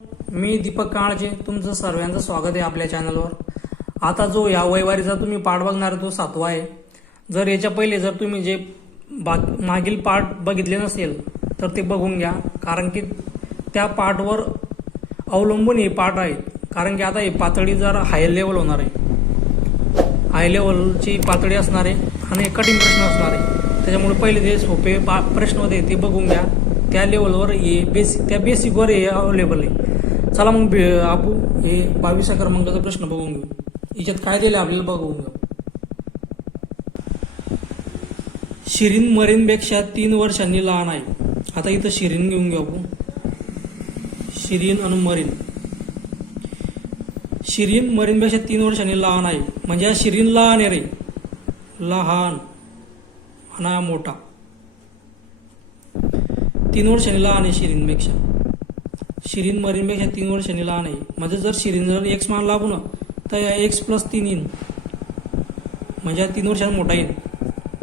मी दीपक काळजे तुमचं सर्वांचं स्वागत आहे आपल्या चॅनलवर. आता जो या वयवारीचा तुम्ही पाठ बघणार तो 7वा आहे. जर याच्या पहिले जर तुम्ही जे मागील पाठ बघितले नसेल तर ते बघून घ्या, कारण की त्या पाठवर अवलंबून हे पाठ आहेत. कारण की आता ही पातळी जर हाय लेवल होणार आहे, हाय लेवलची पातळी असणार आहे आणि कठीण प्रश्न असणार आहे. त्याच्यामुळे पहिले जे सोपे प्रश्न होते ते बघून घ्या. त्या लेवलवर हे त्या बेसिकवर हे अवेलेबल आहे. चला मग आपण हे 22 क्रमांकाचा प्रश्न बघून घेऊ. याच्यात काय दिलं आपल्याला बघून घेऊ. शिरीन मरीनपेक्षा 3 वर्षांनी लहान आहे. आता इथं शिरीन घेऊन घेऊ आपण. शिरीन आणि मरीन. शिरीन मरीनपेक्षा 3 वर्षांनी लहान आहे म्हणजे हा शिरीन लहान आहे रे, लहान आणि हा मोठा. 3 वर्षांनी लहान आहे शिरीनपेक्षा. शिरीन मरीनपेक्षा 3 वर्षांनी लहान आहे म्हणजे जर शिरीन जर एक्स मान लागू ना तर एक्स प्लस 3 येईन म्हणजे 3 वर्षांनी मोठा येईल.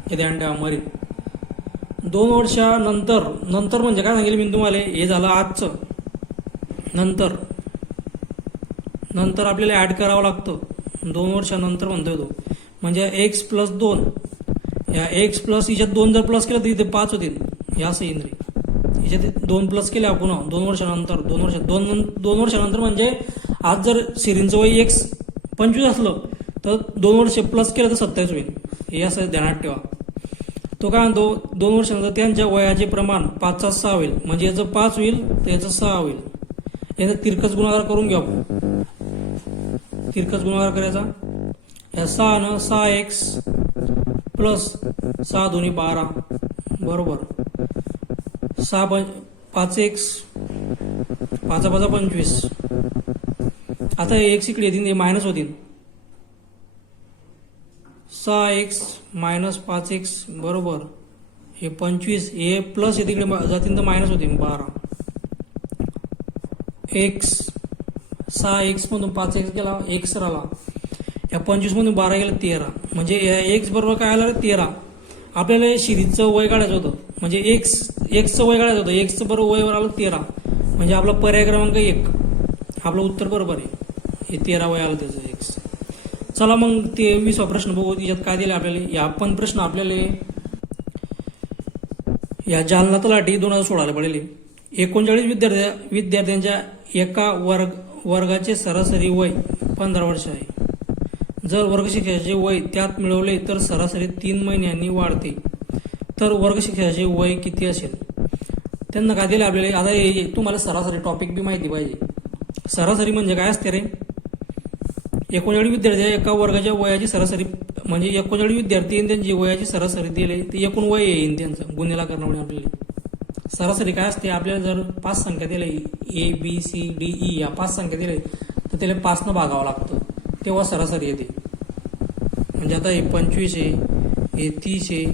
हे ध्यान ठेवा. मरीन 2 वर्षानंतर, नंतर म्हणजे काय सांगितलं मी तुम्हाला, हे झालं आजचं. नंतर आपल्याला ऍड करावं लागतं. 2 वर्षानंतर म्हणतोय तो म्हणजे एक्स प्लस 2. या एक्स प्लस हिच्यात 2 जर प्लस केलं तर इथे 5 होतील. या असं येईल रे. याच्यात 2 प्लस केले आपण 2 वर्षानंतर. 2 वर्षानंतर म्हणजे आज जर शिरीनचं वय एक्स 25 असलं तर 2 वर्ष प्लस केलं तर 27 होईल. हे असं ध्यानात ठेवा. तो काय म्हणतो, 2 वर्षानंतर त्यांच्या वयाचे प्रमाण 5चा 6 होईल म्हणजे याचं 5 होईल तर याचं 6 होईल. याचा तिरकस गुणाकार करून घेऊ आपण. तिरकस गुणाकार करायचा. या 6 न 6x प्लस 6 दोन्ही 12 बरोबर 5x 5 5 25. आता हे x इकडे येतील, हे मायनस होतील. 6x मायनस 5x बरोबर हे 25. हे प्लस हे तिकडे जातील तर मायनस होतील 12. x 6x मधून 5x गेला, x राहिला. या 25 मधून 12 गेला 13 म्हणजे x बरोबर काय आलं 13. आपल्याला शिरीचं वय काढायचं होतं म्हणजे एक्सचं वय काढायचं होतं. एक्सचं बरोबर वयवर आलं 13 म्हणजे आपला पर्याय क्रमांक 1. आपलं उत्तर बरोबर आहे. हे 13 वय आलं त्याचं एक्स. चला मग 23वा प्रश्न बघू. याच्यात काय दिलं आपल्याला. या पण प्रश्न आपल्याला या जालना तलाठी 2016 पडेल. 39 विद्यार्थ्यांच्या एका वर्गाचे सरासरी वय 15 वर्ष आहे. जर वर्ग शिक्षकाचे वय त्यात मिळवले तर सरासरी 3 महिन्यांनी वाढते. तर वर्ग शिक्षकाचे वय किती असेल. त्यांना काय दिले आपल्याला. आता हे तुम्हाला सरासरी टॉपिक बी माहिती पाहिजे. सरासरी म्हणजे काय असते रे. 39 विद्यार्थी एका वर्गाच्या वयाची सरासरी म्हणजे 39 विद्यार्थी त्यांची वयाची सरासरी दिले ते एकूण वय येईल त्यांचं गुन्हेला करण्यामुळे. आपल्याला सरासरी काय असते. आपल्याला जर 5 संख्या दिले ABCDE या 5 संख्या दिले तर त्याला 5 न भागावं लागतं तेव्हा सरासरी येते. म्हणजे आता हे 25 आहे, हे 30 आहे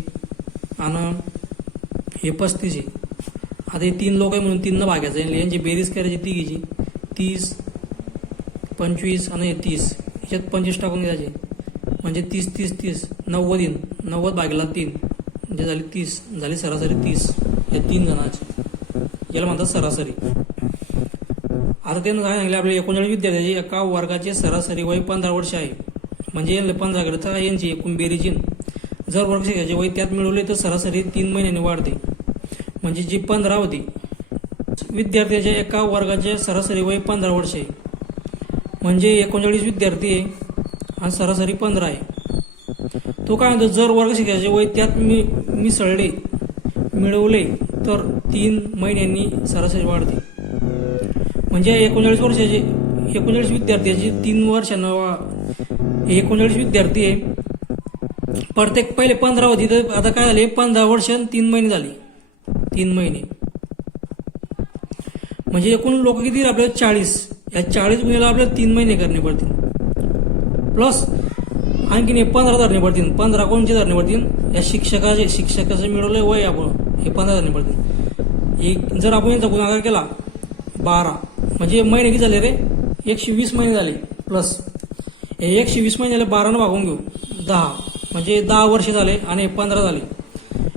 आणि हे 35 आहे. आता हे 3 लोक आहे म्हणून 3 न भागायचं आहे. यांची बेरीज करायची तिघीची 30 25 आणि हे 30. ह्याच्यात 25 टाकून घ्यायचे म्हणजे 30 30 30 90 येईल. 90 भागीला 3 म्हणजे झाली 30. झाली सरासरी 30. हे 3 जणांची याला म्हणतात सरासरी. आता त्यांना काय सांगितलं आपल्या 39 विद्यार्थ्यांची एका वर्गाचे सरासरी वय 15 वर्ष आहे म्हणजे 15 कडे यांची एकूण बेरीज येईल. जर वर्ग शिक्षकाचे वय त्यात मिळवले तर सरासरी 3 महिन्यांनी वाढते म्हणजे जी 15 होती. विद्यार्थ्याच्या एका वर्गाचे सरासरी वय 15 वर्ष आहे म्हणजे 39 विद्यार्थी आहे आणि सरासरी 15 आहे. तो काय म्हणतो, जर वर्ग शिक्षकाचे वय त्यात मिळवले तर 3 महिन्यांनी सरासरी वाढते. म्हणजे 39 विद्यार्थ्याची 3 वर्षांना 39 विद्यार्थी आहे. प्रत्येक पहिले 15 होती तर आता काय झाले 15 वर्ष 3 महिने झाले. 3 महिने म्हणजे एकूण लोक किती आपल्याला 40. या 40 गुन्ह्याला आपल्याला 3 महिने करणे पडतील प्लस आणखीन हे 15 धरणे पडतील. 15 कोणचे धरणे पडतील. या शिक्षकाचे मिळवले वय आपण हे 15 धरणे पडतील. जर आपण यांचा गुणाकार केला 12 म्हणजे महिने किती झाले रे 120 महिने झाले. प्लस हे 120 महिन्याला 12 भागून घेऊ 10 म्हणजे 10 वर्ष झाले आणि 15 झाले.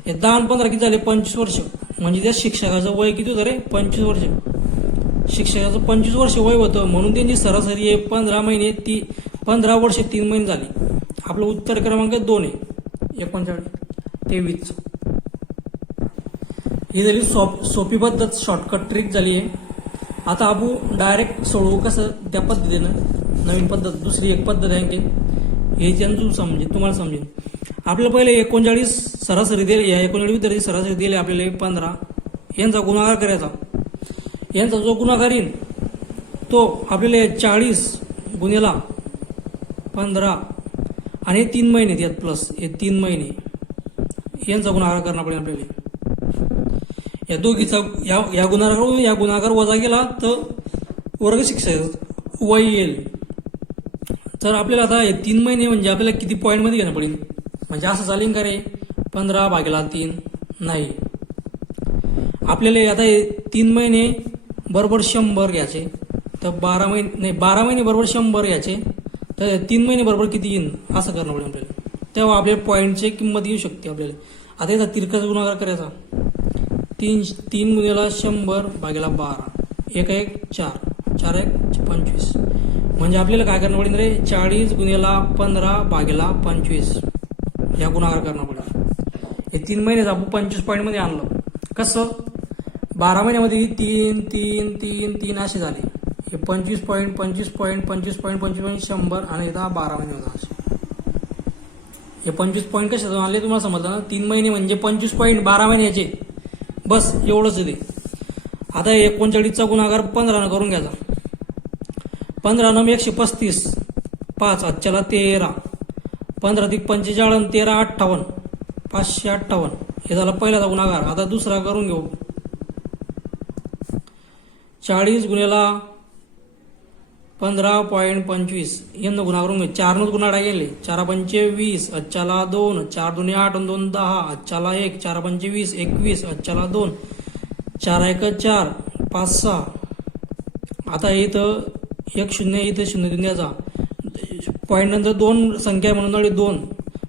हे 10 आणि 15 किती झाले 25 वर्ष म्हणजे त्या शिक्षकाचं वय किती होतं रे 25 वर्ष. शिक्षकाचं 25 वर्ष वय होतं म्हणून त्यांची सरासरी आहे 15 वर्ष 3 महिने झाली. आपलं उत्तर क्रमांक 2 आहे 39 ही झाली सोपी पद्धत, शॉर्टकट ट्रिक झाली आहे. आता आपण डायरेक्ट सोडवू कसं त्या पद्धतीनं, नवीन पद्धत दुसरी एक पद्धत आहे की हे तुम्हाला समजेल. आपल्याला पहिले 39 सरासरी दिली, या 39 विद्यार्थी सरासरी दिली आपल्याला 15, यांचा गुणाकार करायचा. यांचा जो गुणाकार येईल तो आपल्याला 40 गुणिला 15 आणि 3 महिने यात प्लस हे 3 महिने यांचा गुणाकार करणं पडेल आपल्याला. या दोघीचा या गुणाकारावरून या गुणाकार वजा केला तर वर्ग शिक्षक वय येईल. तर आपल्याला आता हे 3 महिने म्हणजे आपल्याला किती पॉईंटमध्ये घेणं पडेल, म्हणजे असं चालेल का रे 15/3 नाही. आपल्याला आता हे 3 महिने बरोबर 100 घ्यायचे, तर 12 महिने बरोबर 100 घ्यायचे, तर 3 महिने बरोबर किती येईल असं करणं पडेल आपल्याला. तेव्हा आपल्या पॉईंटची किंमत येऊ शकते आपल्याला. आता याचा तिरकाचा गुणाकार करायचा. 3 गुणिला 100/12 1 1 4 4 1 25 म्हणजे आपल्याला काय करणं पडेल रे 40 गुणिला 15/25 या गुणाकार करणं पडेल. हे 3 महिने आपण 25 पॉईंटमध्ये आणलं. कसं 12 महिन्यामध्ये 3 3 3 3 असे झाले. हे 25 पॉईंट 25 पॉईंट 25 पॉईंट 25 पॉईंट 100 आणि 12 महिने होता असे. हे 25 पॉईंट कशातून आले तुम्हाला समजलं ना. 3 महिने म्हणजे 25 पॉईंट 12 महिन्याचे, बस एवढंच आहे ते. आता 39चा गुणाकार 15 करून घ्यायचा. 15 × 135 5 आजच्याला 13 15 × 45 आणि 13 58 558 हे झाला पहिल्याचा गुणाकार. आता दुसरा करून घेऊ. 40 गुणिला 15.25 यांना गुणा करून घे. 4 गुणाडा गेले 4 पंचे 20 अच्छाला 2 4 2 8 2 10 अच्छाला 1 4 पंचे 20 21 अच्छाला 2 4 1 4 5 6. आता इथं 1 0 इथं 0 देऊन द्यायचा. पॉईंट नंतर 2 संख्या म्हणून 2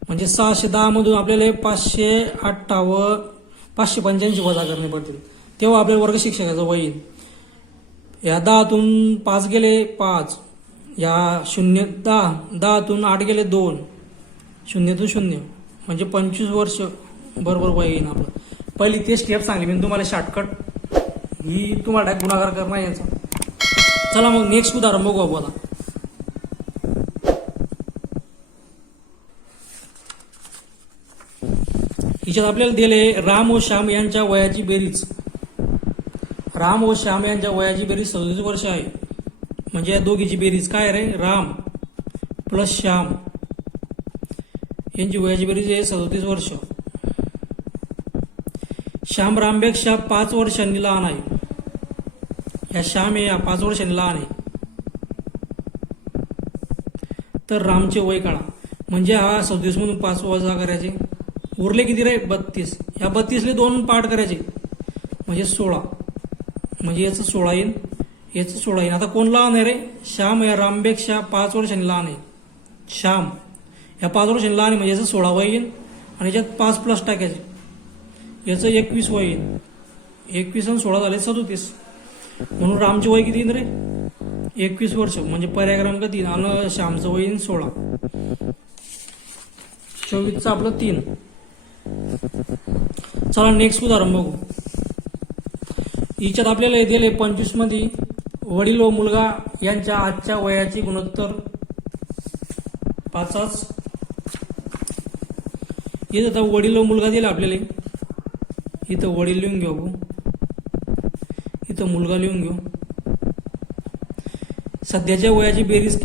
म्हणजे 610 मधून आपल्याला 585 वजा करणे पडतील. तेव्हा आपल्याला वर्ग शिक्षकाचं वय येईल. या 10तून 5 गेले 5, या 10तून 8 गेले 2, 0तून 0 म्हणजे 25 वर्ष बरोबर वय येईल आपलं. पहिली ते स्टेप सांगली मी तुम्हाला शॉर्टकट, ही तुम्हाला गुणाकार करणार याचा. चला मग नेक्स्ट उदाहरण बघू आपण आता. हिच्यात आपल्याला दिले राम व श्याम यांच्या वयाची बेरीज. राम व श्याम यांच्या वयाची बेरीज 37 वर्ष आहे. म्हणजे या दोघीची बेरीज काय रे राम प्लस श्याम यांची वयाची बेरीज आहे 37 वर्ष. श्याम रामपेक्षा 5 वर्षांनी लहान आहे. या श्याम या 5 वर्षांनी लहान आहे. तर रामचे वय काढा. म्हणजे हा 37 मधून 5 वजा करायचे, उरले किती रे 32. या 32ले 2 पार्ट करायचे म्हणजे 16. म्हणजे याचं 16 येईल, याचं 16 येईल. आता कोण लहान आहे रे श्याम या रामपेक्षा 5 वर्षांनी लहान आहे. श्याम या 5 वर्षांनी लहान आहे म्हणजे याचं 16 वय येईल आणि याच्यात 5 प्लस टाकायचे, याचं 21 वय येईल. 21 आणि 16 झाले 37. म्हणून रामचे वय किती येईल रे 21 वर्ष म्हणजे पर्याय क्रमांक 3 आणि श्यामचं वय येईल 16. 24चं आपलं 3. चला नेक्स्ट उदाहरण बघू. हिच्यात आपल्याला दिले 25 मध्ये वडील व मुलगा यांच्या आजच्या वयाची गुणोत्तर 5. इथं आता वडील व मुलगा दिला आपल्याला. इथं वडील लिहून घेऊ आपण, इथं मुलगा लिहून घेऊ. सध्याच्या वयाची बेरीज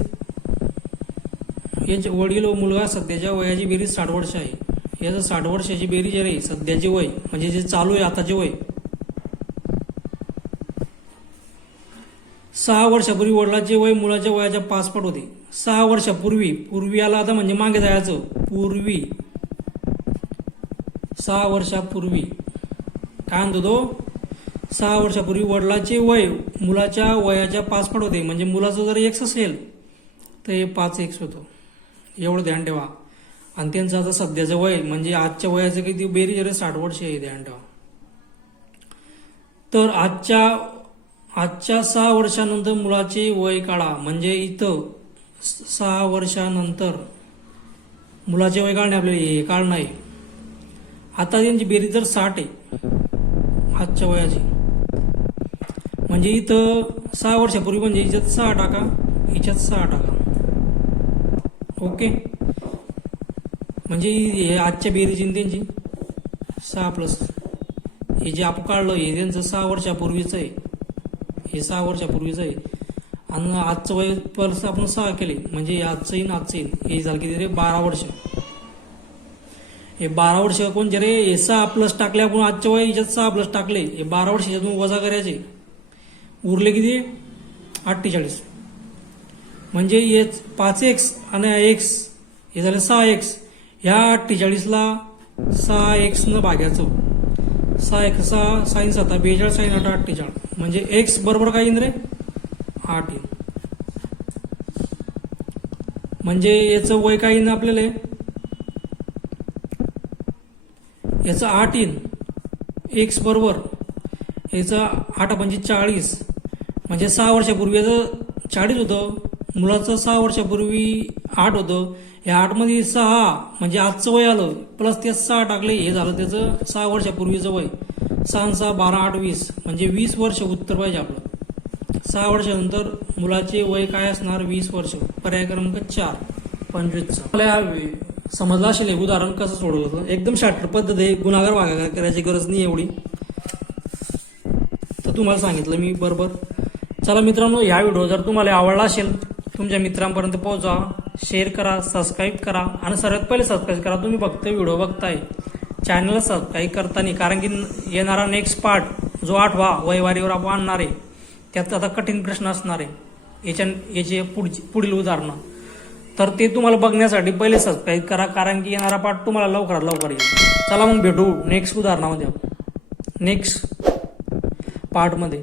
यांचे वडील व मुलगा सध्याच्या वयाची बेरीज 60 वर्ष आहे. याचं 60 वर्षाची बेरीज आहे सध्याचे वय म्हणजे जे चालू आहे आताचे वय. 6 वर्षापूर्वी वडिलांचे वय मुलाच्या वयाच्या 5 पट होते. 6 वर्षापूर्वी आला आता म्हणजे मागे जायचं. पूर्वी 6 वर्षापूर्वी काय म्हणतो तो 6 वर्षापूर्वी वडिलांचे वय मुलाच्या वयाच्या 5 पट होते. म्हणजे मुलाचं जर x असेल तर हे 5x होतं. एवढं ध्यान ठेवा. आणि त्यांचं आता सध्याचं वय म्हणजे आजच्या वयाचं किती बेरीज 60 वर्ष आहे ध्यान ठेवा. तर आजच्या आजच्या 6 वर्षानंतर मुलाचे वय काढा. म्हणजे इथं 6 वर्षानंतर मुलाचे वय काढणे आपल्याला हे काढणं आहे. आता त्यांची बेरीज जर 60 आहे आजच्या वयाची, म्हणजे इथं 6 वर्षापूर्वी म्हणजे हिच्यात 6 टाका, हिच्यात 6 टाका. ओके, म्हणजे हे आजच्या बेरीजीन त्यांची 6 प्लस हे जे आपण काढलं हे त्यांचं 6 वर्षापूर्वीचं आहे. हे 6 वर्षापूर्वीचं आहे आणि आजचं वय प्लस आपण 6 केले म्हणजे हे आजचं येईन आजचं येईन. हे झालं किती रे 12 वर्ष. हे 12 वर्ष कोण रे हे 6 प्लस टाकले आपण आजच्या वय याच्यात 6 प्लस टाकले. हे 12 वर्ष याच्यातून वजा करायचे, उरले किती 48. म्हणजे हे 5x आणि x हे झाले 6x. ह्या 48ला 6x न भागायचं. 6x 6 साईन 7 42 साईन 8 48 म्हणजे x बरोबर काय येईन रे 8 येईन. म्हणजे याचं वय काय येईन आपल्याला याचं 8 येईन. x बरोबर याचं 8 म्हणजे 40 म्हणजे 6 वर्षापूर्वी याचं 40 होतं. मुलाचं 6 वर्षापूर्वी 8 होतं. या 8 मध्ये 6 म्हणजे आजचं वय आलं प्लस ते 6 टाकले हे झालं त्याचं 6 वर्षापूर्वीचं वय. 6 6 12 8 20 म्हणजे 20 वर्ष उत्तर पाहिजे आपलं. 6 वर्षानंतर मुलाचे वय काय असणार 20 वर्ष. पर्याय क्रमांक 4 25. आपल्या समजलं असेल हे उदाहरण कसं सोडवलं होतं. एकदम शॉर्टकट पद्धत आहे, गुणाकार भागाकार करायची गरज नाही एवढी. तर तुम्हाला सांगितलं मी बरोबर. चला मित्रांनो, ह्या व्हिडिओ जर तुम्हाला आवडला असेल तुमच्या मित्रांपर्यंत पोहोचवा, शेअर करा, सबस्क्राईब करा आणि सर्वात पहिले सबस्क्राईब करा. तुम्ही फक्त व्हिडिओ बघताय, चॅनलला सबस्क्राईब करता नाही, कारण की येणारा नेक्स्ट पार्ट जो 8वा वयवारीवर आपण आणणार आहे त्यात आता कठीण प्रश्न असणार आहे याचे पुढील उदाहरणं. तर ते तुम्हाला बघण्यासाठी पहिले सबस्क्राईब करा, कारण की येणारा पार्ट तुम्हाला लवकरात लवकर येईल. चला मग भेटू नेक्स्ट उदाहरणामध्ये, नेक्स्ट पार्टमध्ये.